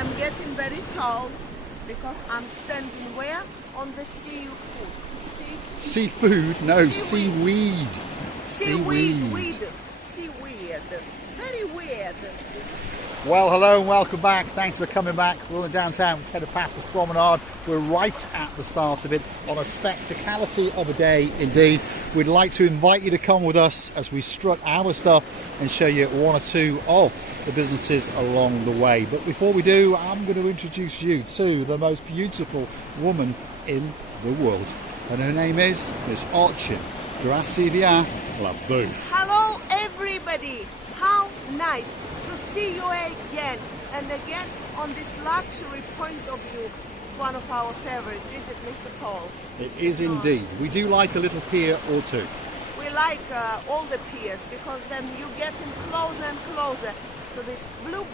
I'm getting very tall because I'm standing where? On the seafood. Seafood? No, seaweed. Seaweed. Very weird. Well, hello and welcome back. Thanks for coming back. We're on the downtown Kato Paphos Promenade. We're right at the start of it on a spectacality of a day indeed. We'd like to invite you to come with us as we strut our stuff and show you one or two of the businesses along the way. But before we do, I'm going to introduce you to the most beautiful woman in the world. And her name is Miss Orchin. Gracias la bouffe. Hello everybody. How nice to see you again and again on this luxury point of view. It's one of our favorites, is it, Mr. Paul? It is indeed. We do like a little pier or two. We like all the piers because then you get in closer and closer to this blue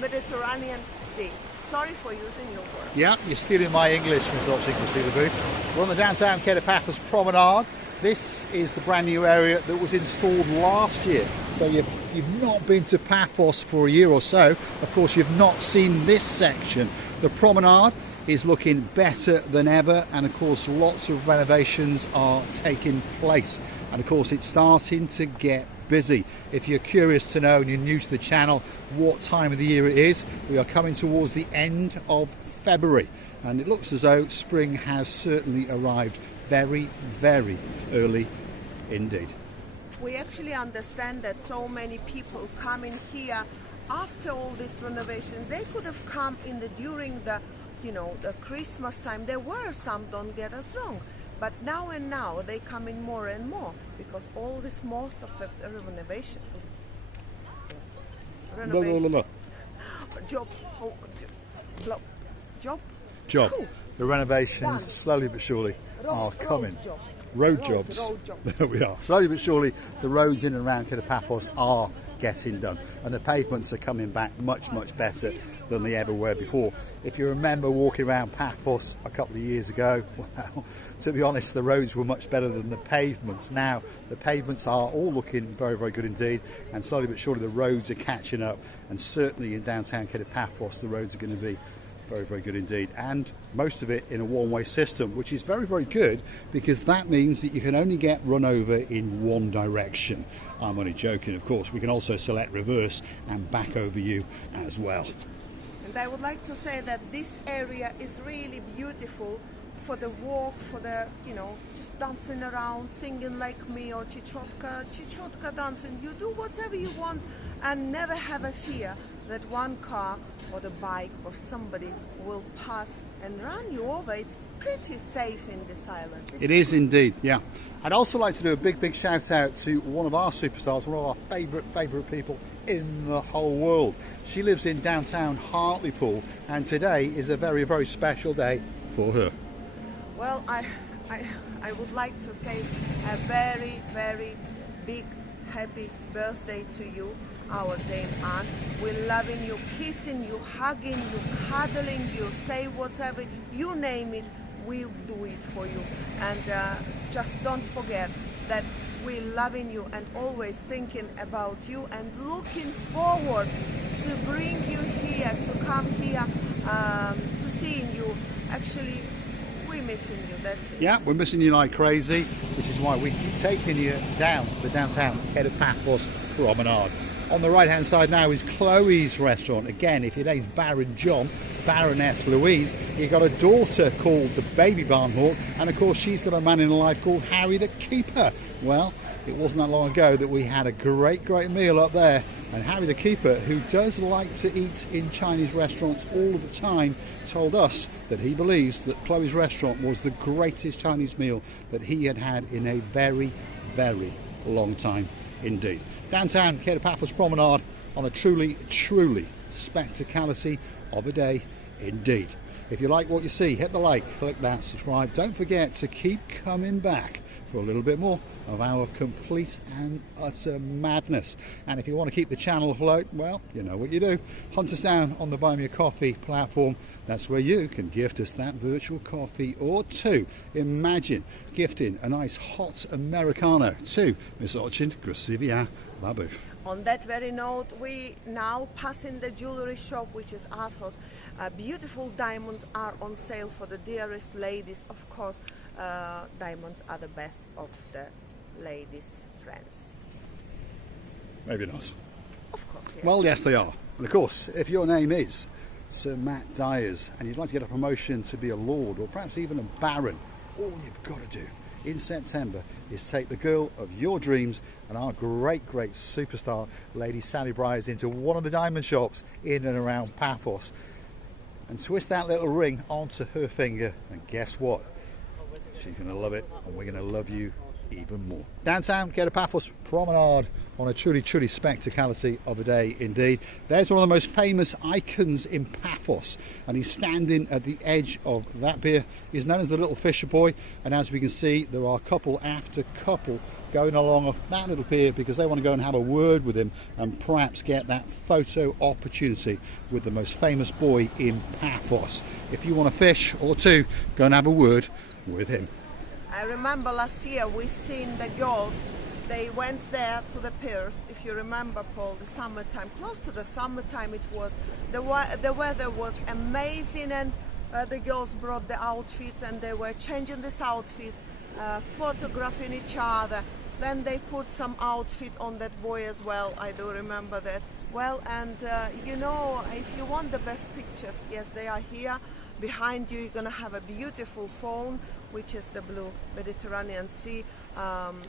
Mediterranean Sea. Sorry for using your word. Yeah, you're stealing my English, Miss Orchin. We're on the downtown Kato Paphos Promenade. This is the brand new area that was installed last year. So you've not been to Paphos for a year or so. Of course, you've not seen this section. The promenade is looking better than ever, and of course lots of renovations are taking place, and of course it's starting to get busy. If you're curious to know and you're new to the channel what time of the year it is, we are coming towards the end of February, and it looks as though spring has certainly arrived very early indeed. We actually understand that so many people come in here after all these renovations. They could have come in during the the Christmas time. There were some, don't get us wrong, but now they come in more and more because most of the renovation job. The renovations slowly but surely are coming. Road jobs. There we are. Slowly but surely the roads in and around Kato Paphos are getting done, and the pavements are coming back much better than they ever were before. If you remember walking around Paphos a couple of years ago, well, to be honest, the roads were much better than the pavements. Now the pavements are all looking very good indeed, and slowly but surely the roads are catching up, and certainly in downtown Kato Paphos the roads are going to be very good indeed, and most of it in a one-way system, which is very good, because that means that you can only get run over in one direction. I'm only joking, of course. We can also select reverse and back over you as well. And I would like to say that this area is really beautiful for the walk, for the just dancing around, singing like me, or chichotka dancing. You do whatever you want and never have a fear that one car or the bike or somebody will pass and run you over. It's pretty safe in this island. It is indeed, yeah. I'd also like to do a big shout out to one of our superstars, one of our favourite people in the whole world. She lives in downtown Hartlepool, and today is a very special day for her. Well, I would like to say a very big happy birthday to you, our Dame Anne. We're loving you, kissing you, hugging you, cuddling you, say whatever, you name it, we'll do it for you. And just don't forget that we're loving you and always thinking about you and looking forward to bring you here, to come here, to seeing you. Actually, we're missing you, that's it. Yeah, we're missing you like crazy, which is why we keep taking you down the downtown Kato Paphos Promenade. On the right hand side now is Chloe's restaurant. Again, if your name's Baron John, Baroness Louise, you've got a daughter called the Baby Barnhawk, and of course she's got a man in life called Harry the Keeper. Well, it wasn't that long ago that we had a great meal up there, and Harry the Keeper, who does like to eat in Chinese restaurants all of the time, told us that he believes that Chloe's restaurant was the greatest Chinese meal that he had had in a very long time indeed. Downtown Kato Paphos Promenade on a truly spectacality of a day indeed. If you like what you see, hit the like, click that, subscribe. Don't forget to keep coming back for a little bit more of our complete and utter madness. And if you want to keep the channel afloat, well, you know what you do. Hunt us down on the Buy Me a Coffee platform. That's where you can gift us that virtual coffee or two. Imagine gifting a nice hot Americano to Miss Orchin. Gracias la bouffe. On that very note, we now pass in the jewelry shop, which is Paphos. Beautiful diamonds are on sale for the dearest ladies. Of course, diamonds are the best of the ladies' friends. Maybe not. Of course, yes. Well, yes, they are. And of course, if your name is Sir Matt Dyers and you'd like to get a promotion to be a lord or perhaps even a baron, all you've got to do in September is take the girl of your dreams and our great superstar Lady Sally Briers into one of the diamond shops in and around Paphos and twist that little ring onto her finger, and guess what? She's going to love it, and we're going to love you even more. Downtown Kato Paphos Promenade on a truly spectacality of a day indeed. There's one of the most famous icons in Paphos, and he's standing at the edge of that pier. He's known as the Little Fisher Boy, and as we can see, there are couple after couple going along that little pier because they want to go and have a word with him and perhaps get that photo opportunity with the most famous boy in Paphos. If you want to fish or two, go and have a word with him. I remember last year we seen the girls, they went there to the piers, if you remember, Paul, the summertime, close to the summertime it was. The weather was amazing, and the girls brought the outfits and they were changing these outfits, photographing each other. Then they put some outfit on that boy as well, I do remember that. Well, and you know, if you want the best pictures, yes, they are here. Behind you, you're going to have a beautiful phone, which is the blue Mediterranean Sea,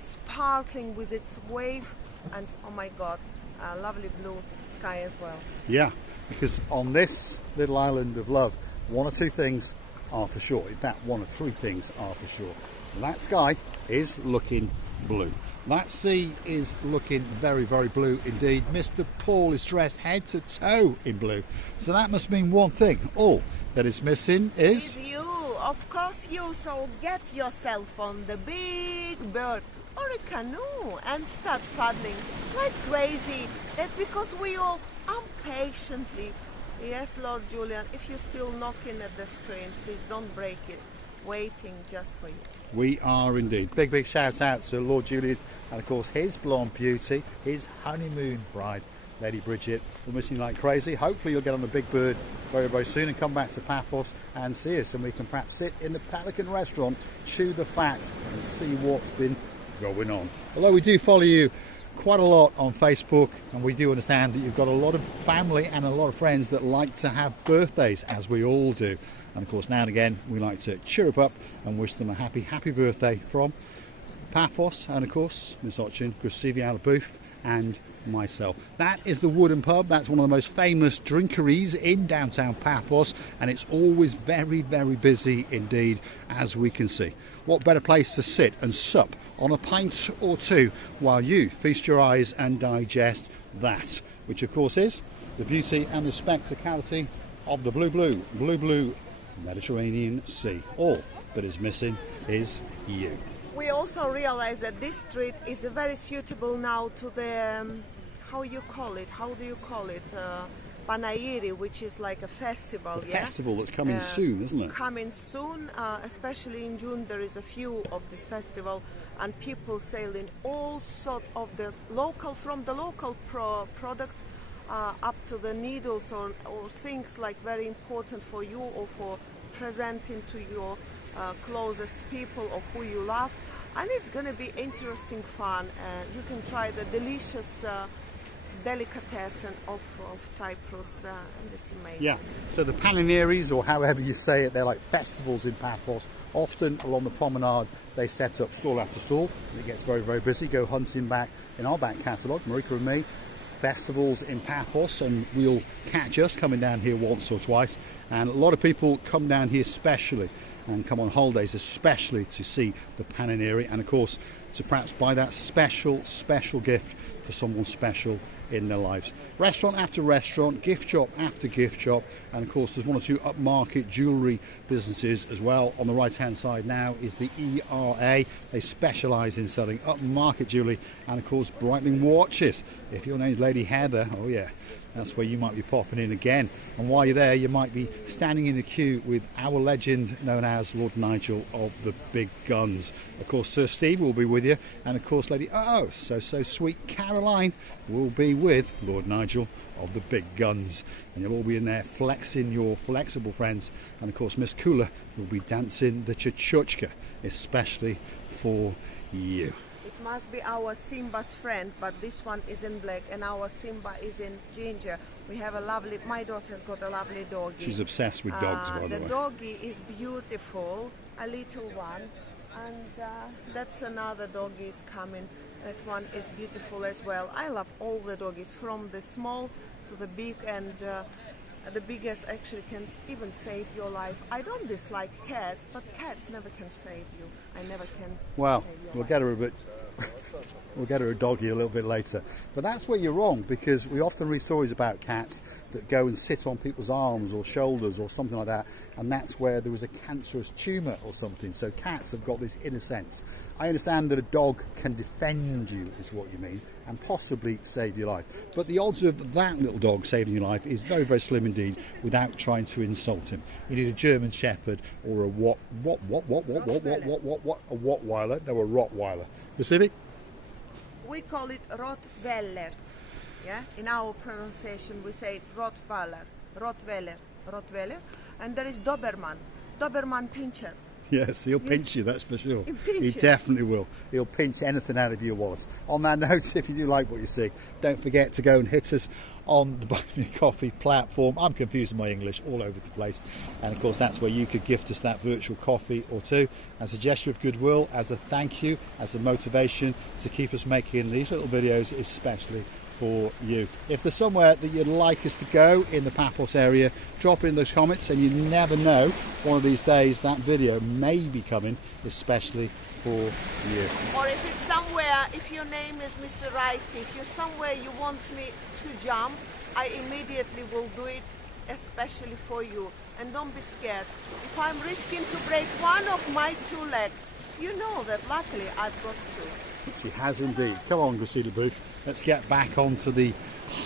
sparkling with its wave, and oh my God, a lovely blue sky as well. Yeah, because on this little island of love, one or two things are for sure. In fact, one or three things are for sure. That sky is looking blue. That sea is looking very blue indeed. Mr. Paul is dressed head to toe in blue. So that must mean one thing. All that is missing is you, of course you. So get yourself on the big bird or a canoe and start paddling like crazy. That's because we all impatiently. Yes, Lord Julian, if you're still knocking at the screen, please don't break it. Waiting just for you. We are indeed. Big shout out to Lord Julian and of course his blonde beauty, his honeymoon bride, Lady Bridget. We're missing you like crazy. Hopefully you'll get on the big bird very soon and come back to Paphos and see us, and we can perhaps sit in the Pelican restaurant, chew the fat and see what's been going on. Although we do follow you quite a lot on Facebook, and we do understand that you've got a lot of family and a lot of friends that like to have birthdays, as we all do. And of course now and again we like to cheer up and wish them a happy birthday from Paphos, and of course Miss Ochin, Grasivi Alabooth and myself. That is the Wooden Pub. That's one of the most famous drinkeries in downtown Paphos, and it's always very busy indeed, as we can see. What better place to sit and sup on a pint or two while you feast your eyes and digest that, which of course is the beauty and the spectacality of the blue Mediterranean Sea. All that is missing is you. We also realize that this street is very suitable now to the how do you call it, Panairi, which is like a festival. Festival that's coming soon, isn't it? Coming soon, especially in June. There is a few of this festival, and people selling all sorts of the local, from the local products up to the needles or things like very important for you or for presenting to your closest people or who you love. And it's going to be interesting fun. You can try the delicious delicatessen of Cyprus, and it's amazing. Yeah, so the Panineries, or however you say it, they're like festivals in Paphos. Often along the promenade they set up stall after stall. It gets very busy. Go hunting back in our back catalogue, Marika and me, festivals in Paphos, and we'll catch us coming down here once or twice. And a lot of people come down here specially and come on holidays especially to see the Paniniri, and of course to perhaps buy that special gift for someone special in their lives. Restaurant after restaurant, gift shop after gift shop, and of course there's one or two upmarket jewellery businesses as well. On the right hand side now is the ERA. They specialise in selling upmarket jewellery and of course Breitling watches. If your name's Lady Heather, oh yeah, that's where you might be popping in again. And while you're there, you might be standing in the queue with our legend known as Lord Nigel of the Big Guns. Of course, Sir Steve will be with you, and of course Lady so sweet Caroline will be with Lord Nigel of the Big Guns, and you'll all be in there flexing your flexible friends. And of course Miss Kula will be dancing the Chuchuchka, especially for you. It must be our Simba's friend, but this one is in black and our Simba is in ginger. We have a lovely, my daughter's got a lovely doggy. She's obsessed with dogs, by the way. The doggy is beautiful, a little one, and that's another doggy is coming. That one is beautiful as well. I love all the doggies, from the small to the big, and the biggest actually can even save your life. I don't dislike cats, but cats never can save you. I never can Well, save your we'll life. get her a bit. We'll get her a doggy a little bit later. But that's where you're wrong, because we often read stories about cats that go and sit on people's arms or shoulders or something like that, and that's where there was a cancerous tumour or something. So cats have got this inner sense. I understand that a dog can defend you, is what you mean, and possibly save your life. But the odds of that little dog saving your life is very, very slim indeed, without trying to insult him. You need a German Shepherd or a Rottweiler. No, a Rottweiler. You see me? We call it Rottweiler. Yeah, in our pronunciation we say Rottweiler, Rottweiler, and there is Doberman Pinscher. Yes, he'll pinch you, that's for sure. He you. definitely will. He'll pinch anything out of your wallet. On that note, if you do like what you see, don't forget to go and hit us on the Buy Me a Coffee platform. I'm confusing my English all over the place. And of course, that's where you could gift us that virtual coffee or two as a gesture of goodwill, as a thank you, as a motivation to keep us making these little videos, especially for you. If there's somewhere that you'd like us to go in the Paphos area, drop it in those comments, and you never know, one of these days that video may be coming especially for you. Or if it's somewhere, if your name is Mr. Rice, if you're somewhere you want me to jump, I immediately will do it especially for you. And don't be scared. If I'm risking to break one of my two legs, you know that luckily I've got two. She has indeed. Come on, Gracida Booth. Let's get back onto the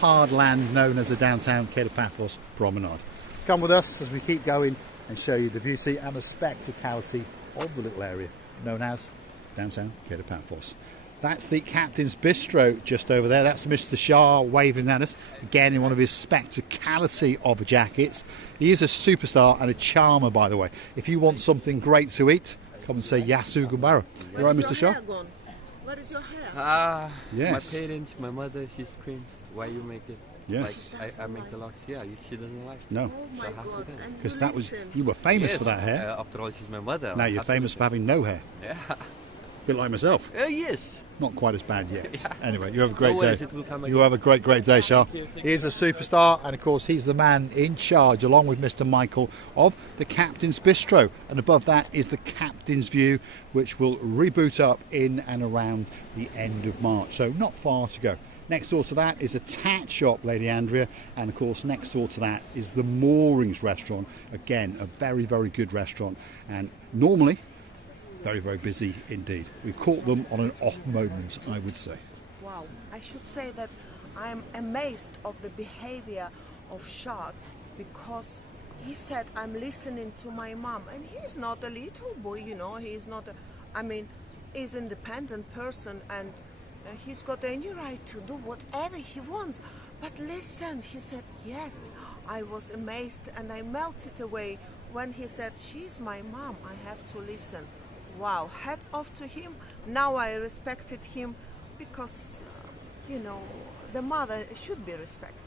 hard land known as the downtown Kato Paphos Promenade. Come with us as we keep going and show you the beauty and the spectacality of the little area known as downtown Kato Paphos. That's the Captain's Bistro just over there. That's Mr. Shah waving at us, again in one of his spectacality of jackets. He is a superstar and a charmer, by the way. If you want something great to eat, come and say Yasu Gumbara. You all right, Mr. Shah? Where is your hair? Yes. My parents, my mother, she screamed, why you make it? Yes. Like, I make the locks, she doesn't like it. No. Oh my God. And Because you that was, listen. you were famous Yes, for that hair. After all, she's my mother. Now you're famous for having no hair. Yeah. A bit like myself. Yes. Not quite as bad yet. Anyway, you have a great No day. worries, it will come You have a great day, Shah. Thank you. He's a superstar, and of course he's the man in charge, along with Mr. Michael, of the Captain's Bistro. And above that is the Captain's View, which will reboot up in and around the end of March. So not far to go. Next door to that is a tat shop, Lady Andrea, and of course next door to that is the Moorings restaurant. Again, a very, very good restaurant, and normally very, very busy indeed. We've caught them on an off moment, I would say. Wow, I should say that I'm amazed of the behavior of Shah, because he said, I'm listening to my mom, and he's not a little boy, you know, he's not he's an independent person, and he's got any right to do whatever he wants. But listen, he said, yes, I was amazed and I melted away when he said, she's my mom, I have to listen. Wow, hats off to him. Now I respected him because, you know, the mother should be respected.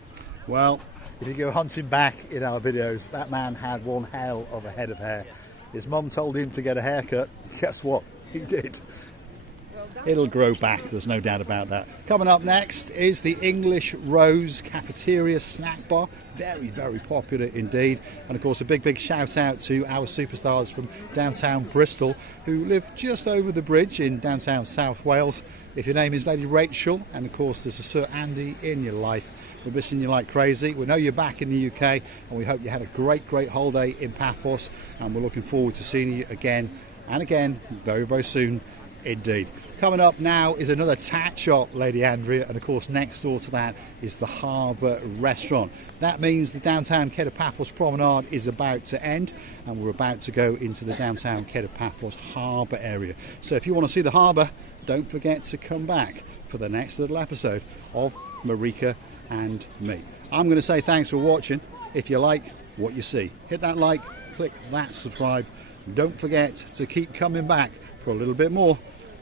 Well, if you go hunting back in our videos, that man had one hell of a head of hair. His mum told him to get a haircut. Guess what? He did. It'll grow back, there's no doubt about that. Coming up next is the English Rose Cafeteria Snack Bar. Very, very popular indeed. And of course a big, big shout out to our superstars from downtown Bristol who live just over the bridge in downtown South Wales. If your name is Lady Rachel, and of course there's a Sir Andy in your life, we're missing you like crazy. We know you're back in the UK, and we hope you had a great, great holiday in Paphos, and we're looking forward to seeing you again and again very, very soon indeed. Coming up now is another tat shop, Lady Andrea, and of course next door to that is the Harbour Restaurant. That means the downtown Kato Paphos Promenade is about to end and we're about to go into the downtown Kato Paphos Harbour area. So if you want to see the harbour, don't forget to come back for the next little episode of Marika and me. I'm going to say thanks for watching. If you like what you see, hit that like, click that subscribe. Don't forget to keep coming back for a little bit more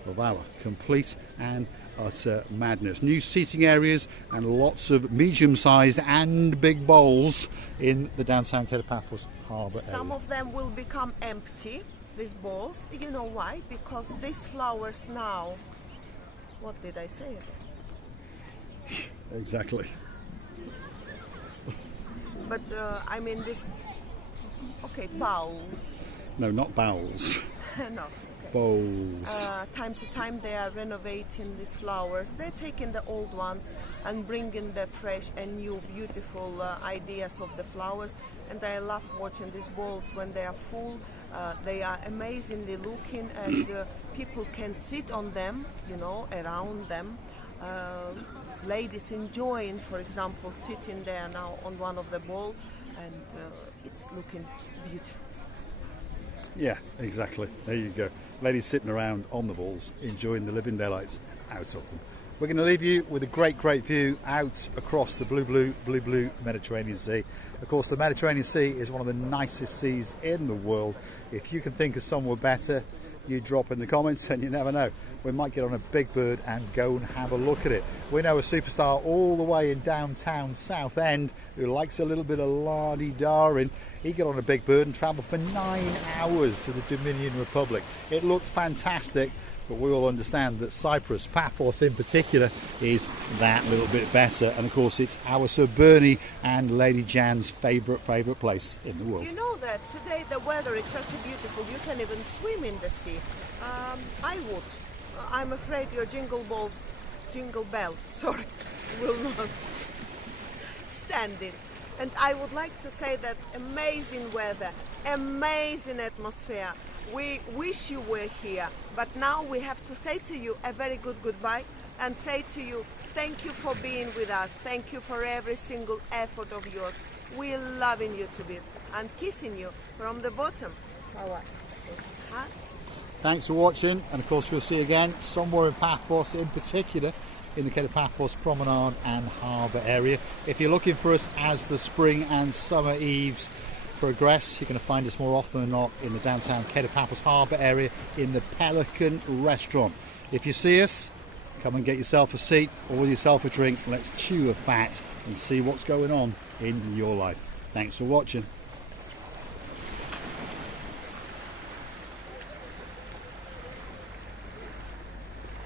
of our complete and utter madness. New seating areas and lots of medium-sized and big bowls in the downtown Kato Paphos Harbour area. Some of them will become empty, these bowls. You know why? Because these flowers now, what did I say? Exactly. But I mean this, okay, bowls. No, not bowls. No. Bowls. Time to time they are renovating these flowers. They're taking the old ones and bringing the fresh and new beautiful ideas of the flowers. And I love watching these bowls when they are full. They are amazingly looking and people can sit on them, you know, around them. Ladies enjoying, for example, sitting there now on one of the bowls, and it's looking beautiful. Yeah, exactly. There you go. Ladies sitting around on the balls, enjoying the living daylights out of them. We're going to leave you with a great view out across the blue Mediterranean Sea. Of course, the Mediterranean Sea is one of the nicest seas in the world. If you can think of somewhere better, you drop in the comments and you never know. We might get on a big bird and go and have a look at it. We know a superstar all the way in downtown Southend who likes a little bit of la-di-da-ing. He got on a big bird and travelled for 9 hours to the Dominion Republic. It looks fantastic, but we all understand that Cyprus, Paphos in particular, is that little bit better. And of course, it's our Sir Bernie and Lady Jan's favourite place in the world. You know that today the weather is such a beautiful, you can even swim in the sea. I would. I'm afraid your jingle bells, sorry, will not stand it. And I would like to say that amazing weather, amazing atmosphere. We wish you were here, but now we have to say to you a very good goodbye and say to you, thank you for being with us. Thank you for every single effort of yours. We're loving you to bits and kissing you from the bottom. Thanks for watching, and of course we'll see you again somewhere in Paphos, in particular in the Kato Paphos Promenade and Harbour area. If you're looking for us as the spring and summer eves progress, you're going to find us more often than not in the downtown Kato Paphos Harbour area in the Pelican Restaurant. If you see us, come and get yourself a seat or yourself a drink. Let's chew the fat and see what's going on in your life. Thanks for watching.